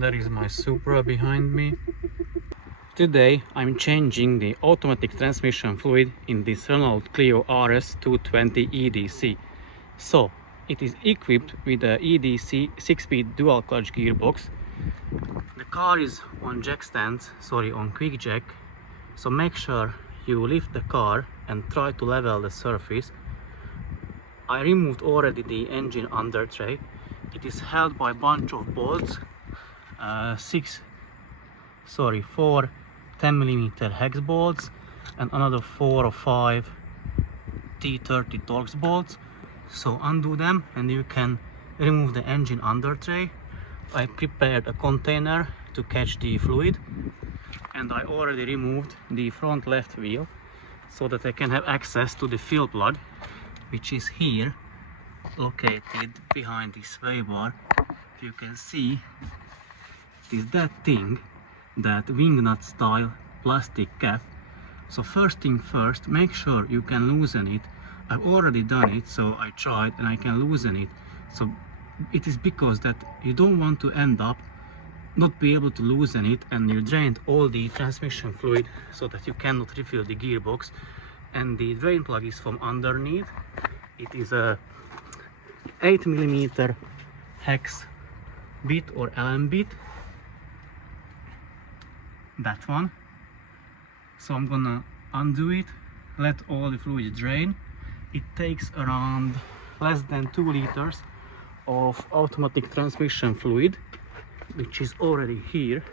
There is my Supra behind me. Today I'm changing the automatic transmission fluid in this Renault Clio RS 220 EDC. So it is equipped with a EDC 6-speed dual clutch gearbox. The car is on jack stands, on quick jack, so make sure you lift the car and try to level the surface. I removed already the engine under tray. It is held by a bunch of bolts, 4 10mm hex bolts and another 4 or 5 T30 Torx bolts. So undo them and you can remove the engine under tray. I prepared a container to catch the fluid, and I already removed the front left wheel so that I can have access to the fuel plug, which is here located behind this sway bar. You can see it is that thing, that wing nut style plastic cap. So first thing first, make sure you can loosen it. I've already done it, so I tried and I can loosen it. So it is because that you don't want to end up not be able to loosen it and you drained all the transmission fluid so that you cannot refill the gearbox. And the drain plug is from underneath. It is a 8mm hex bit or Allen bit, that one. So I'm gonna undo it, let all the fluid drain. It takes around less than 2 liters of automatic transmission fluid, which is already here,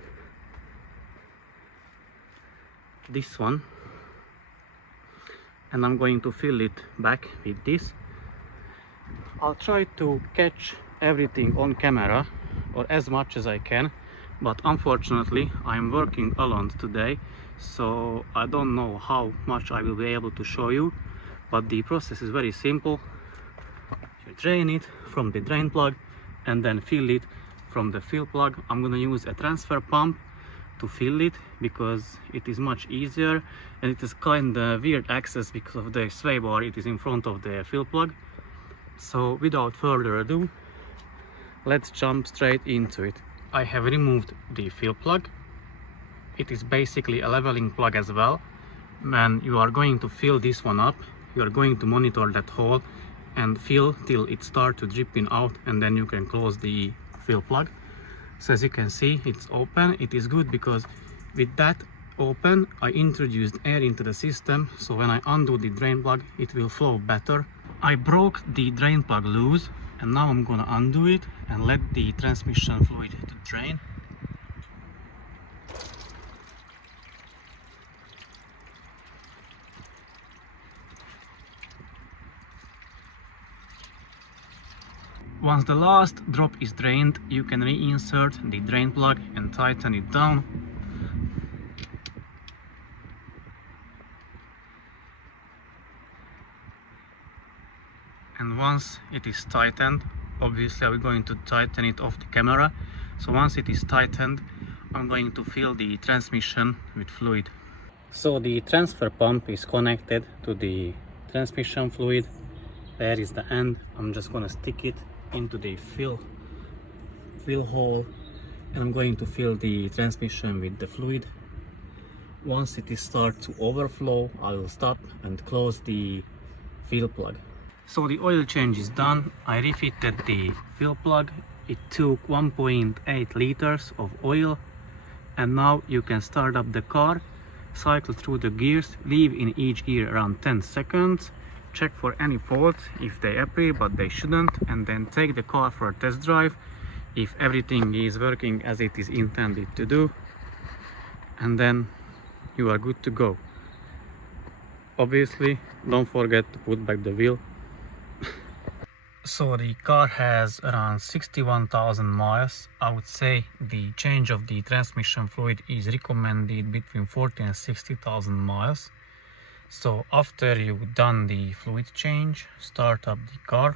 this one, and I'm going to fill it back with this. I'll try to catch everything on camera, or as much as I can, but unfortunately I'm working alone today, so I don't know how much I will be able to show you. But the process is very simple. You drain it from the drain plug and then fill it from the fill plug. I'm gonna use a transfer pump to fill it because it is much easier, and it is kind of weird access because of the sway bar. It is in front of the fill plug. So without further ado, let's jump straight into it. I have removed the fill plug. It is basically a leveling plug as well. When you are going to fill this one up, you are going to monitor that hole and fill till it starts to dripping out, and then you can close the fill plug. So as you can see, it's open. It is good because with that open I introduced air into the system, so when I undo the drain plug it will flow better. I broke the drain plug loose, and now I'm gonna undo it and let the transmission fluid to drain. Once the last drop is drained, you can reinsert the drain plug and tighten it down. And once it is tightened, obviously I'm going to tighten it off the camera. So once it is tightened, I'm going to fill the transmission with fluid. So the transfer pump is connected to the transmission fluid. There is the end. I'm just gonna stick it into the fill hole, and I'm going to fill the transmission with the fluid. Once it starts to overflow, I will stop and close the fill plug. So the oil change is done. I refitted the fill plug. It took 1.8 liters of oil, and now you can start up the car, cycle through the gears, leave in each gear around 10 seconds, check for any faults if they appear, but they shouldn't, and then take the car for a test drive if everything is working as it is intended to do, and then you are good to go. Obviously don't forget to put back the wheel. So the car has around 61,000 miles. I would say the change of the transmission fluid is recommended between 40 and 60,000 miles. So after you've done the fluid change, start up the car.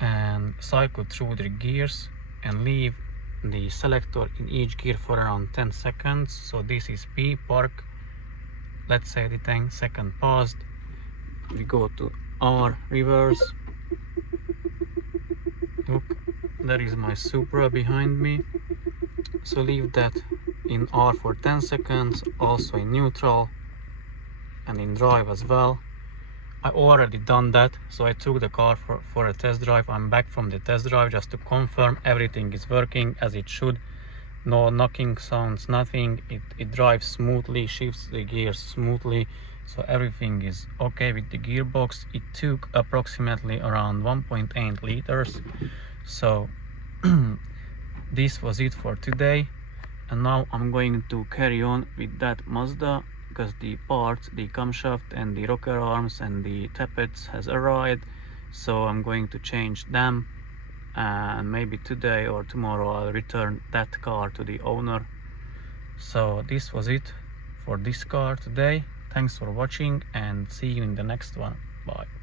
And cycle through the gears and leave the selector in each gear for around 10 seconds. So this is P, park. Let's say the 10 second paused. We go to R, reverse. there is my Supra behind me. So leave that in R for 10 seconds, also in neutral and in drive as well. I already done that, so I took the car for a test drive. I'm back from the test drive just to confirm everything is working as it should. No knocking sounds, nothing. It drives smoothly, shifts the gears smoothly, so everything is okay with the gearbox. It took approximately around 1.8 liters. So this was it for today, and now I'm going to carry on with that Mazda, because the parts, the camshaft and the rocker arms and the tappets has arrived, so I'm going to change them, and maybe today or tomorrow I'll return that car to the owner. So this was it for this car today. Thanks for watching and see you in the next one. Bye.